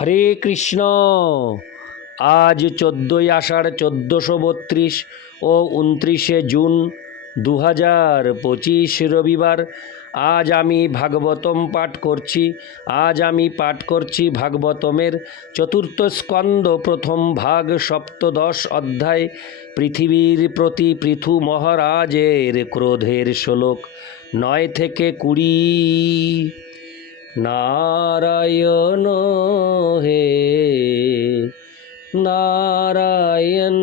হরে কৃষ্ণ। আজ চোদ্দোই আষাঢ় চোদ্দোশো বত্রিশ ও উনত্রিশে জুন দু হাজার পঁচিশ রবিবার। আজ আমি ভাগবতম পাঠ করছি। আজ আমি পাঠ করছি ভাগবতমের চতুর্থ স্কন্দ প্রথম ভাগ সপ্তদশ অধ্যায়। পৃথিবীর প্রতি পৃথু মহারাজের ক্রোধের শ্লোক নয় থেকে কুড়ি। নারায়ণ হে, নারায়ণ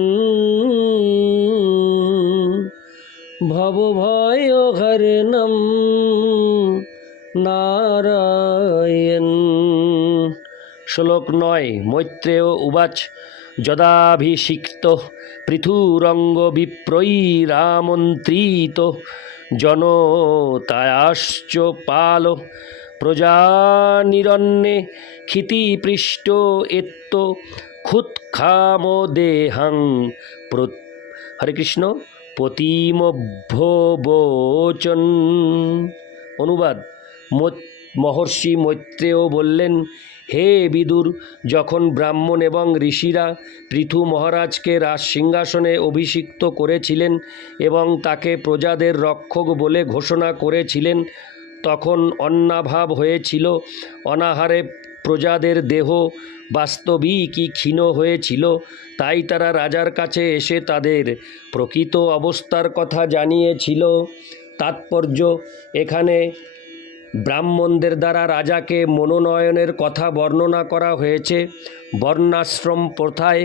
ভব ভবভয় হরণম, নারায়ণ। শ্লোক নয়, মৈত্রেয় উবাচ, যদাভিষিক্ত, পৃথুরঙ্গ বিপ্রৈরামন্ত্রিত জনতায়াশ্চ পাল প্রজানিরণ্যে ক্ষিতিপৃষ্ট এত্ত ক্ষুৎখামদেহাং দেহাং হরে কৃষ্ণ, পতিমভ্যবোচন। অনুবাদ মহর্ষি মৈত্রেয় বললেন, হে বিদুর, যখন ব্রাহ্মণ এবং ঋষিরা পৃথু মহারাজকে রাজ সিংহাসনে অভিষিক্ত করেছিলেন এবং তাকে প্রজাদের রক্ষক বলে ঘোষণা করেছিলেন তখন অন্নাভাব হয়েছিল, অনাহারে প্রজাদের দেহ বাস্তবিকই ক্ষীণ হয়েছিল, তাই তারা রাজার কাছে এসে তাদের প্রকৃত অবস্থার কথা জানিয়েছিল। তাৎপর্য, এখানে ব্রাহ্মণদের দ্বারা রাজাকে মনোনয়নের কথা বর্ণনা করা হয়েছে। বর্ণাশ্রম প্রথায়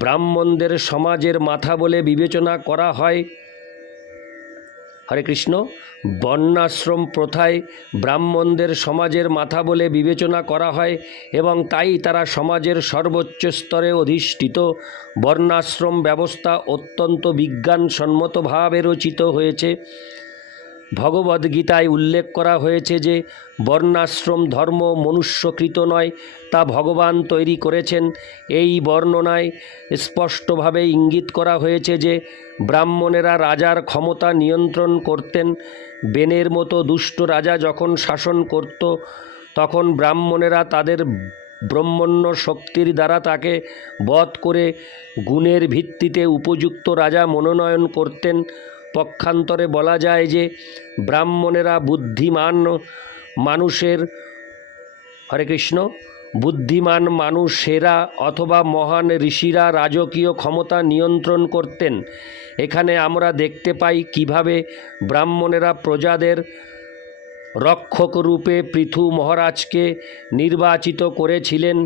ব্রাহ্মণদের সমাজের মাথা বলে বিবেচনা করা হয়। হরে কৃষ্ণ, বর্ণাশ্রম প্রথায় ব্রাহ্মণদের সমাজের মাথা বলে বিবেচনা করা হয় এবং তাই তারা সমাজের সর্বোচ্চ স্তরে অধিষ্ঠিত। বর্ণাশ্রম ব্যবস্থা অত্যন্ত বিজ্ঞানসম্মতভাবে রচিত হয়েছে। ভগবদ্গীতায় উল্লেখ করা হয়েছে যে, বর্ণাশ্রম ধর্ম মনুষ্যকৃত নয়, তা ভগবান তৈরি করেছেন। এই বর্ণনায় স্পষ্টভাবে ইঙ্গিত করা হয়েছে যে ব্রাহ্মণেরা রাজার ক্ষমতা নিয়ন্ত্রণ করতেন। বেনের মতো দুষ্ট রাজা যখন শাসন করত, তখন ব্রাহ্মণেরা তাদের ব্রহ্মণ্য শক্তির দ্বারা তাকে বধ করে গুণের ভিত্তিতে উপযুক্ত রাজা মনোনয়ন করতেন। পক্ষান্তরে বলা যায় যে, ব্রাহ্মণেরা বুদ্ধিমান মানুষের, হরে কৃষ্ণ বুদ্ধিমান মানুষেরা অথবা মহান ঋষিরা রাজকীয় ক্ষমতা নিয়ন্ত্রণ করতেন। এখানে আমরা দেখতে পাই কীভাবে ব্রাহ্মণেরা প্রজাদের রক্ষক রূপে পৃথু মহারাজকে নির্বাচিত করেছিলেন।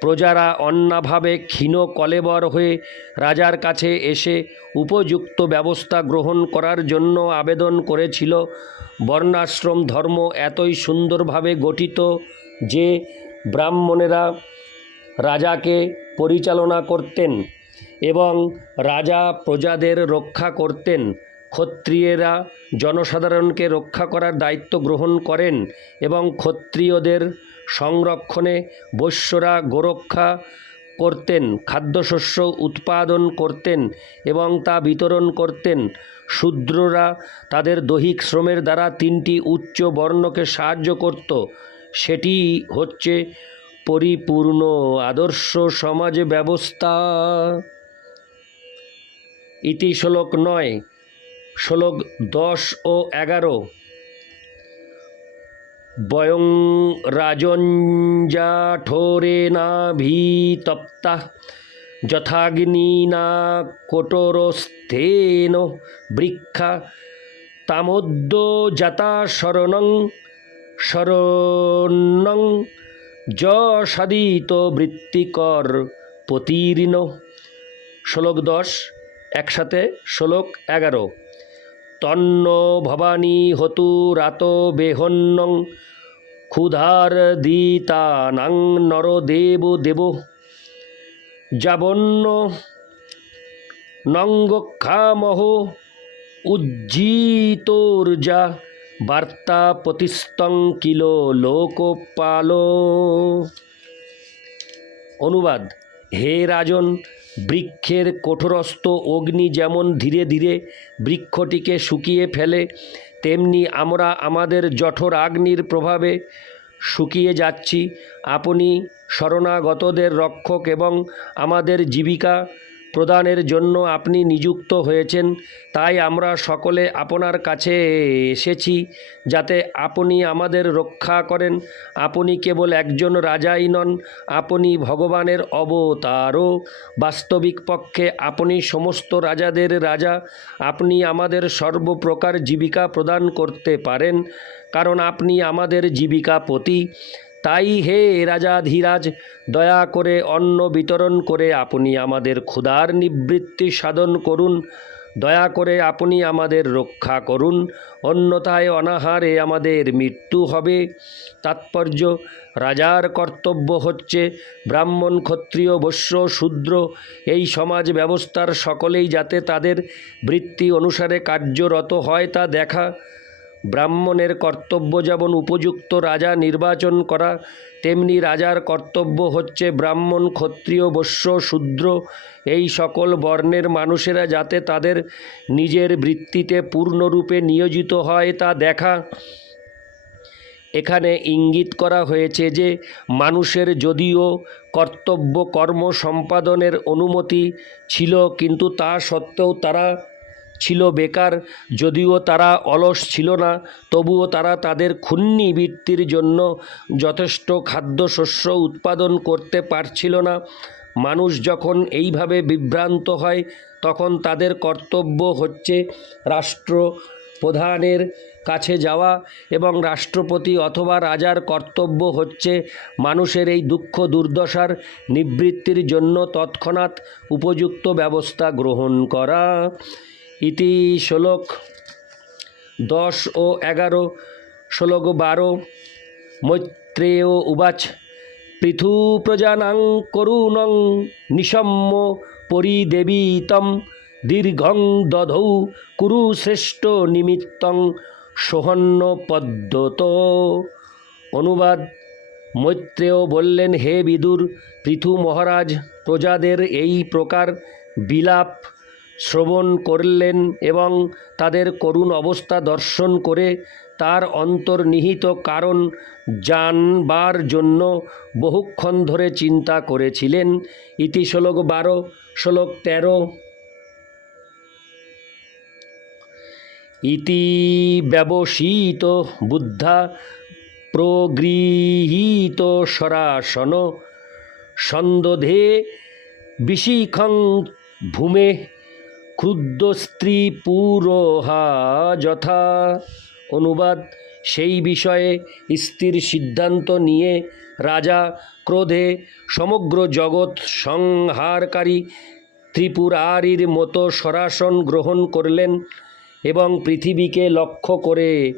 প্রজারা অন্যাভাবে ক্ষীণ কলেবর হয়ে রাজার কাছে এসে উপযুক্ত ব্যবস্থা গ্রহণ করার জন্য আবেদন করেছিল। বর্ণাশ্রম ধর্ম এতই সুন্দরভাবে গঠিত যে ব্রাহ্মণেরা রাজাকে পরিচালনা করতেন এবং রাজা প্রজাদের রক্ষা করতেন। ক্ষত্রিয়েরা জনসাধারণকে রক্ষা করার দায়িত্ব গ্রহণ করেন এবং ক্ষত্রিয়দের সংরক্ষণে বৈশ্যরা গোরক্ষা করতেন, খাদ্যশস্য উৎপাদন করতেন এবং তা বিতরণ করতেন। শূদ্ররা তাদের দৈহিক শ্রমের দ্বারা তিনটি উচ্চ বর্ণকে সাহায্য করত। সেটি হচ্ছে পরিপূর্ণ আদর্শ সমাজ ব্যবস্থা। ইতি শ্লোক নয়, শ্লোক দশ ও এগারো। বয়ং রাজঞ্জাঠোরেনাভিতপ্তা যথাগ্নিনা কটোরস্থেন বৃক্ষা তামোদ্য জাতা শরণং শরণং যসাদিত বৃত্তিকর পতীর্ণ। শ্লোক দশ, একসাথে শ্লোক এগারো। তন্ন ভবানী হতু রাত বেহন্নং ক্ষুধার দিতানাং নরদেব দেব। যাবন্ন নঙ্গক্ষামহ উজ্জীতোর্জা বার্তা প্রতিস্তং কিল লোকপাল। অনুবাদ, হে রাজন, বৃক্ষের কঠোরস্থ অগ্নি যেমন ধীরে ধীরে বৃক্ষটিকে শুকিয়ে ফেলে, তেমনি আমরা আমাদের জঠর আগ্নির প্রভাবে শুকিয়ে যাচ্ছি। আপনি শরণাগতদের রক্ষক এবং আমাদের জীবিকা প্রদানের জন্য আপনি নিযুক্ত হয়েছেন, তাই আমরা সকলে আপনার কাছে এসেছি যাতে আপনি আমাদের রক্ষা করেন। আপনি কেবল একজন রাজাই নন, আপনি ভগবানের অবতারও। বাস্তবিক পক্ষে আপনি সমস্ত রাজাদের রাজা, আপনি আমাদের সর্বপ্রকার জীবিকা প্রদান করতে পারেন, কারণ আপনি আমাদের জীবিকাপতি। তাই হে রাজাধীরাজ দয়া করে অন্ন বিতরণ করে আপনি আমাদের ক্ষুধার নিবৃত্তি সাধন করুন। দয়া করে আপনি আমাদের রক্ষা করুন। অন্যথায় অনাহারে আমাদের মৃত্যু হবে। তাৎপর্য, রাজার কর্তব্য হচ্ছে ব্রাহ্মণ, ক্ষত্রিয়, বৈশ্য, শূদ্র। এই সমাজ ব্যবস্থার সকলেই যাতে তাদের বৃত্তি অনুসারে কার্যরত হয় তা দেখা। ব্রাহ্মণের কর্তব্য যেমন উপযুক্ত রাজা নির্বাচন করা, তেমনি রাজার কর্তব্য হচ্ছে ব্রাহ্মণ, ক্ষত্রিয়, বৈশ্য, শূদ্র, এই সকল বর্ণের মানুষেরা যাতে তাদের নিজের বৃত্তিতে পূর্ণরূপে নিয়োজিত হয় তা দেখা। এখানে ইঙ্গিত করা হয়েছে যে মানুষের যদিও কর্তব্য কর্ম সম্পাদনের অনুমতি ছিল, কিন্তু তা সত্ত্বেও তারা ছিল বেকার, যদিও তারা অলস ছিল না, তবুও তারা তাদের ক্ষুণ্ণি বৃত্তির জন্য যথেষ্ট খাদ্যশস্য উৎপাদন করতে পারছিল না। মানুষ যখন এইভাবে বিভ্রান্ত হয়, তখন তাদের কর্তব্য হচ্ছে রাষ্ট্র প্রধানের কাছে যাওয়া এবং রাষ্ট্রপতি অথবা রাজার কর্তব্য হচ্ছে মানুষের এই দুঃখ দুর্দশার নিবৃত্তির জন্য তৎক্ষণাৎ উপযুক্ত ব্যবস্থা গ্রহণ করা। ইতি শ্লোক দশ ও এগারো, শ্লোক বারো, মৈত্রেয় উবাচ পৃথু প্রজানাং করুণং নিশম্য পরিদেবীতম দীর্ঘং দধৌ কুরু শ্রেষ্ঠ নিমিত্তং সোহন্য পদ্মত অনুবাদ, মৈত্রেয় বললেন, হে বিদুর পৃথু মহারাজ প্রজাদের এই প্রকার বিলাপ শ্রবণ করলেন এবং তাদের করুণ অবস্থা দর্শন করে তার অন্তর্নিহিত কারণ জানবার জন্য বহুক্ষণ ধরে চিন্তা করেছিলেন। ইতি শ্লোক বারো, শ্লোক তেরো। ইতি ব্যবসীত বুদ্ধা প্রগৃহীত সরাসন, সন্দধে বিশিখং ভূমে ক্ষুদ্র স্ত্রী পুরোহা যথা। অনুবাদ, সেই বিষয়ে স্থির সিদ্ধান্ত নিয়ে রাজা ক্রোধে সমগ্র জগৎ সংহারকারী ত্রিপুরারির মতো সরাসন গ্রহণ করলেন এবং পৃথিবীকে লক্ষ্য করে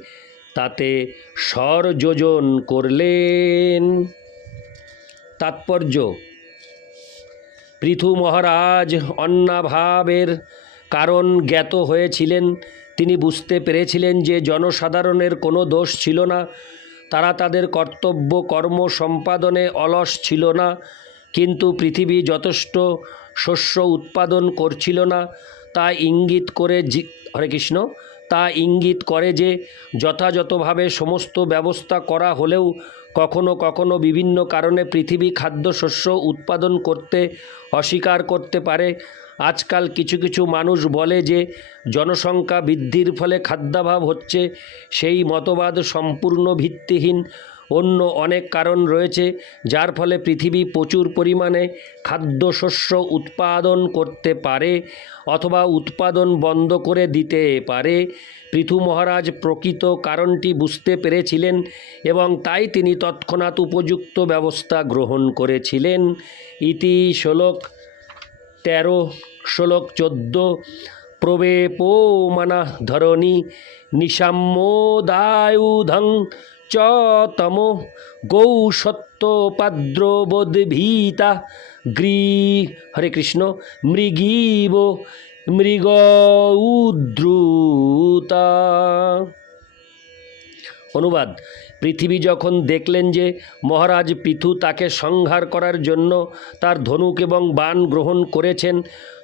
তাতে স্বর যোজন করলেন। তাৎপর্য পৃথু মহারাজ অন্নাভাবের কারণ জ্ঞাত হয়েছিলেন। তিনি বুঝতে পেরেছিলেন যে জনসাধারণের কোনো দোষ ছিল না। তারা তাদের কর্তব্য, কর্ম সম্পাদনে অলস ছিল না। কিন্তু পৃথিবী যথেষ্ট শস্য উৎপাদন করছিল না। তা ইঙ্গিত করে হরে কৃষ্ণ, তা ইঙ্গিত করে যে যথাযথভাবে সমস্ত ব্যবস্থা করা হলেও কখনো কখনো বিভিন্ন কারণে পৃথিবী খাদ্যশস্য উৎপাদন করতে অস্বীকার করতে পারে। আজকাল কিছু কিছু মানুষ বলে যে, জনসংখ্যা বৃদ্ধির ফলে খাদ্যাভাব হচ্ছে, সেই মতবাদ সম্পূর্ণ ভিত্তিহীন। অন্য অনেক কারণ রয়েছে, যার ফলে পৃথিবী প্রচুর পরিমাণে খাদ্যশস্য উৎপাদন করতে পারে অথবা উৎপাদন বন্ধ করে দিতে পারে। পৃথু মহারাজ প্রকৃত কারণটি বুঝতে পেরেছিলেন এবং তাই তিনি তৎক্ষণাৎ উপযুক্ত ব্যবস্থা গ্রহণ করেছিলেন। ইতি শ্লোক তেরো শ্লোক চোদ্দ প্রবেপো মানা ধরণী নিশাম্যদায়ুধং চ তম গৌ গ্রী হরে কৃষ্ণ, মৃগীব মৃগ উদ্রুতা অনুবাদ। পৃথিবী যখন দেখলেন যে মহারাজ পৃথু তাকে সংহার করার জন্য তার ধনুক এবং বাণ গ্রহণ করেছেন,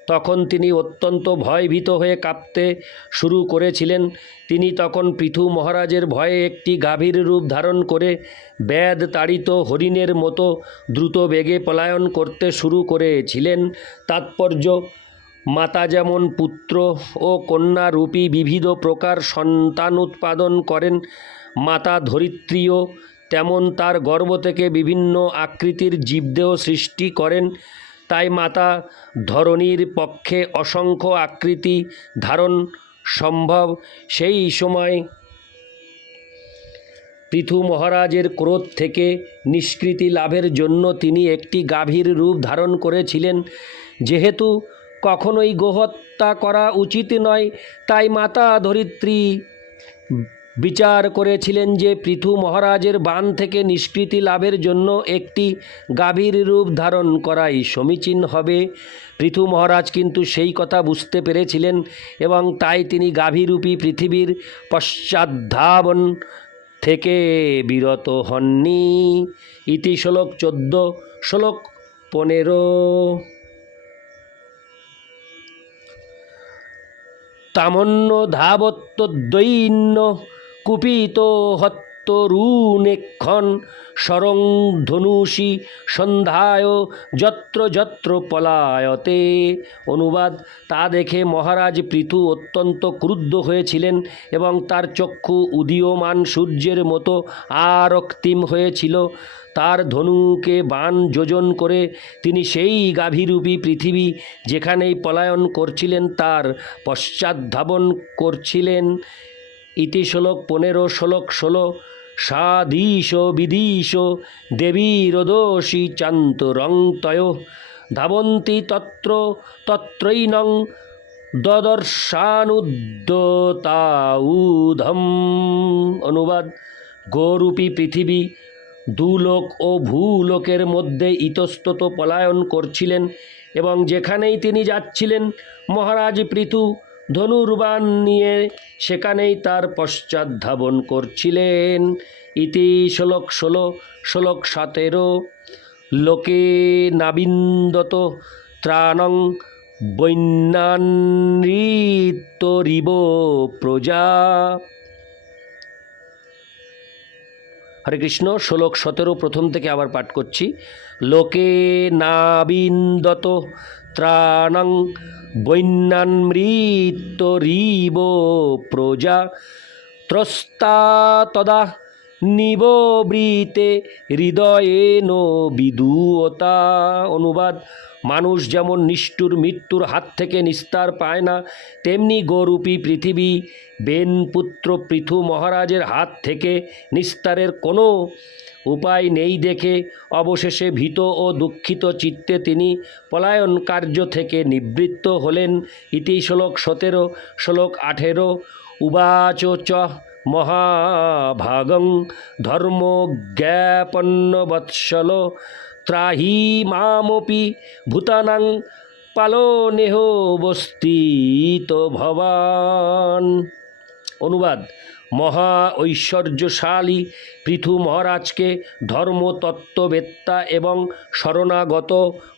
তখন তিনি অত্যন্ত ভয়ভীত হয়ে কাঁপতে শুরু করেছিলেন। তিনি তখন পৃথু মহারাজের ভয়ে একটি গাভীর রূপ ধারণ করে ব্যাদ তাড়িত হরিণের মতো দ্রুত বেগে পলায়ন করতে শুরু করেছিলেন। তাৎপর্য, মাতা যেমন পুত্র ও কন্যা রূপী বিবিধ প্রকার সন্তান উৎপাদন করেন মাতা ধরিত্রীও তেমন তার গর্ভ থেকে বিভিন্ন আকৃতির জীবদেহ সৃষ্টি করেন। তাই মাতা ধরণীর পক্ষে অসংখ্য আকৃতি ধারণ সম্ভব। সেই সময় পৃথু মহারাজের ক্রোধ থেকে নিষ্কৃতি লাভের জন্য তিনি একটি গাভীর রূপ ধারণ করেছিলেন। যেহেতু কখনোই গোহত্যা করা উচিত নয়, তাই মাতা ধরিত্রী বিচার করেছিলেন যে পৃথু মহারাজের বান থেকে নিষ্কৃতি লাভের জন্য একটি গাভীর রূপ ধারণ করাই সমীচীন হবে। পৃথু মহারাজ কিন্তু সেই কথা বুঝতে পেরেছিলেন এবং তাই তিনি গাভীরূপী পৃথিবীর পশ্চাদ্ধাবন থেকে বিরত হননি। ইতি শ্লোক চোদ্দ, শ্লোক পনেরো। তামন্য ধাবত্তদ্বৈন্য কুপিত হত্তরুণেক্ষণ সরং ধনুষি সন্ধ্যায় যত্র যত্র পলায়তে। অনুবাদ, তা দেখে মহারাজ পৃথু অত্যন্ত ক্রুদ্ধ হয়েছিলেন এবং তার চক্ষু উদীয়মান সূর্যের মতো আরক্তিম হয়েছিল। তার ধনুকে বান যোজন করে তিনি সেই গাভীরূপী পৃথিবী যেখানেই পলায়ন করছিলেন তার পশ্চাদ্ধাবন করছিলেন। ইতি শ্লোক পনেরো, শ্লোক ষোলো সাদীশ বিদীশ দেবীরদোষী চান্তরং তয় ধাবন্তি তত্র তত্রৈনং দদর্শানুদ্যতাউধম। অনুবাদ, গোরূপী পৃথিবী, দুলোক ও ভূলোকের মধ্যে ইতস্তত পলায়ন করছিলেন এবং যেখানেই তিনি যাচ্ছিলেন, মহারাজ পৃথু ধনুর্বাণ নিয়ে সেখানেই তার পশ্চাৎ ধাবন করছিলেন। ইতি শ্লোক ষোলো, শ্লোক সতেরো, লোকে নাবিন্দত ত্রাণং বৈন্যানৃতরিব প্রজা। হরে কৃষ্ণ, শ্লোক সতেরো প্রথম থেকে আবার পাঠ করছি। লোকে নাবিন্দত ত্রাণং বৈন্যানমৃতরিব প্রজা ত্রস্তা তদা নিববৃতে হৃদয়েন বিদুয়তা অনুবাদ, মানুষ যেমন নিষ্ঠুর মৃত্যুর হাত থেকে নিস্তার পায় না, তেমনি গরূপী পৃথিবী বেনপুত্র পৃথু মহারাজের হাত থেকে নিস্তারের কোনো উপায় নেই দেখে অবশেষে ভীত ও দুঃখিত চিত্তে তিনি পলায়ন কার্য থেকে নিবৃত্ত হলেন। ইতি শ্লোক সতেরো, শ্লোক আঠেরো, উবাচ চ মহাভাগং ধর্ম জ্ঞাপন্ন বৎসল ত্রাহি মামপি ভূতানাং পালনেহ বস্তিত ভবান। অনুবাদ। মহা ঐশ্বর্যশালী পৃথু মহারাজকে ধর্মতত্ত্ববেত্তা এবং শরণাগত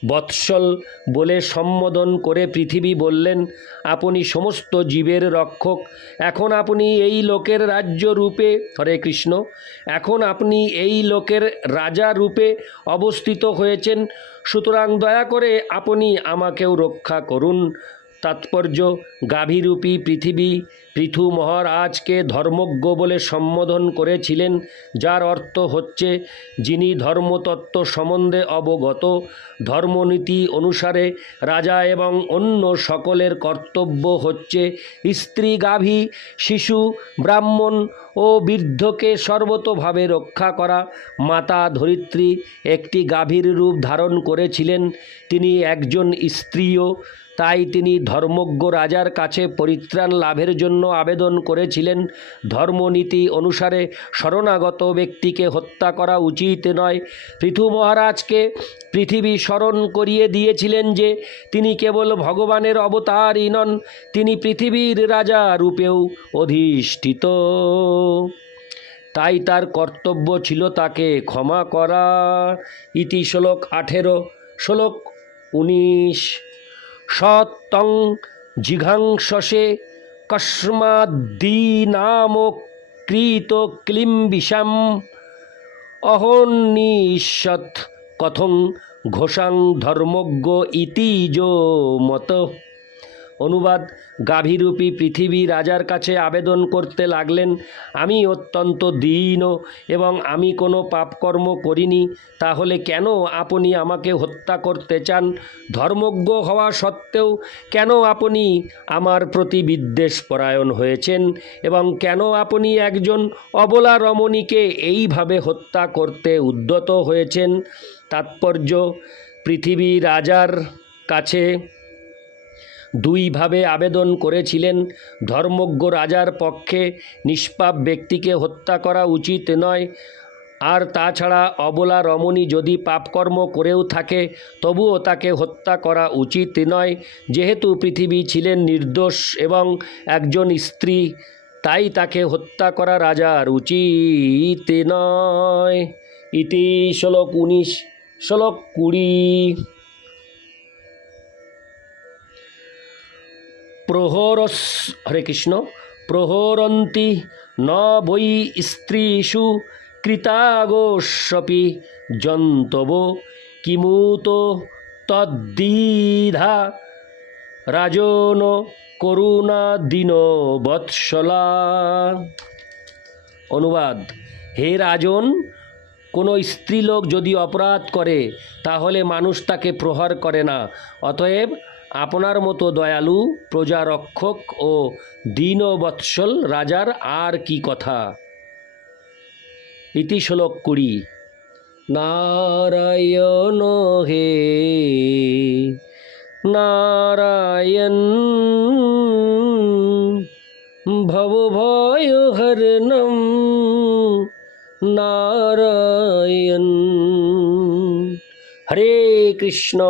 বৎসল বলে সম্বোধন করে পৃথিবী বললেন, আপনি সমস্ত জীবের রক্ষক। এখন আপনি এই লোকের রাজ্য রূপে হরে কৃষ্ণ, এখন আপনি এই লোকের রাজা রূপে অবস্থিত হয়েছেন। সুতরাং দয়া করে আপনি আমাকেও রক্ষা করুন। তাৎপর্য, গাভীরূপী পৃথিবী পৃথু মহারাজকে ধর্মজ্ঞ বলে সম্বোধন করেছিলেন, যার অর্থ হচ্ছে, যিনি ধর্মতত্ত্ব সম্বন্ধে অবগত, ধর্মনীতি অনুসারে রাজা এবং অন্য সকলের কর্তব্য হচ্ছে, স্ত্রী গাভী, শিশু, ব্রাহ্মণ ও বৃদ্ধকে সর্বতোভাবে রক্ষা করা। মাতা ধরিত্রী একটি গাভীর রূপ ধারণ করেছিলেন। তিনি একজন স্ত্রীও তাই তিনি ধর্মজ্ঞ রাজার কাছে পরিত্রাণ লাভের জন্য আবেদন করেছিলেন। ধর্মনীতি অনুসারে শরণাগত ব্যক্তিকে হত্যা করা উচিত নয়। পৃথু মহারাজকে পৃথিবী স্মরণ করিয়ে দিয়েছিলেন যে তিনি কেবল ভগবানের অবতারই নন, তিনি পৃথিবীর রাজা রূপেও অধিষ্ঠিত। তাই তার কর্তব্য ছিল তাকে ক্ষমা করা। ইতি শ্লোক আঠেরো, শ্লোক উনিশ। সতং জিঘাংসে কস্মাদ্দীনামকৃত ক্লিম বিষাম অহর্নিশৎ কথং ঘোষাং ধর্মজ্ঞ ইতি যো মত। অনুবাদ গাভীরূপী পৃথিবী রাজার কাছে আবেদন করতে লাগলেন, আমি অত্যন্ত দীন এবং আমি কোনো পাপকর্ম করিনি, তাহলে কেন আপনি আমাকে হত্যা করতে চান? ধর্মজ্ঞ হওয়া সত্ত্বেও কেন আপনি আমার প্রতি বিদ্বেষ পরায়ণ হয়েছেন? এবং কেন আপনি একজন অবলা রমণীকে এইভাবে হত্যা করতে উদ্যত হয়েছেন? তাৎপর্য, পৃথিবী রাজার কাছে দুইভাবে আবেদন করেছিলেন। ধর্মজ্ঞ রাজার পক্ষে নিষ্পাপ ব্যক্তিকে হত্যা করা উচিত নয়। আর তাছাড়া অবলা রমণী যদি পাপকর্ম করেও থাকে, তবুও তাকে হত্যা করা উচিত নয়। যেহেতু পৃথিবী ছিলেন নির্দোষ এবং একজন স্ত্রী, তাই তাকে হত্যা করা রাজার উচিত নয়। ইতি শ্লোক উনিশ, শ্লোক কুড়ি। প্রহরস, হরে কৃষ্ণ, প্রহরন্তি ন বৈ স্ত্রীষু কৃতাগোস্বপি জন্তব কিমুত তদ্দিধা রাজন করুণা দিন বৎসলা। অনুবাদ, হে রাজন, কোনো স্ত্রীলোক যদি অপরাধ করে, তাহলে মানুষ তাকে প্রহার করে না। অতএব আপনার মতো দয়ালু, প্রজারক্ষক ও দীনবৎসল রাজার আর কি কথা? ইতি শ্লোক কুড়ি। নারায়ণ হে, নারায়ণ ভবভয় হরণম, নারায়ণ। হরে কৃষ্ণ।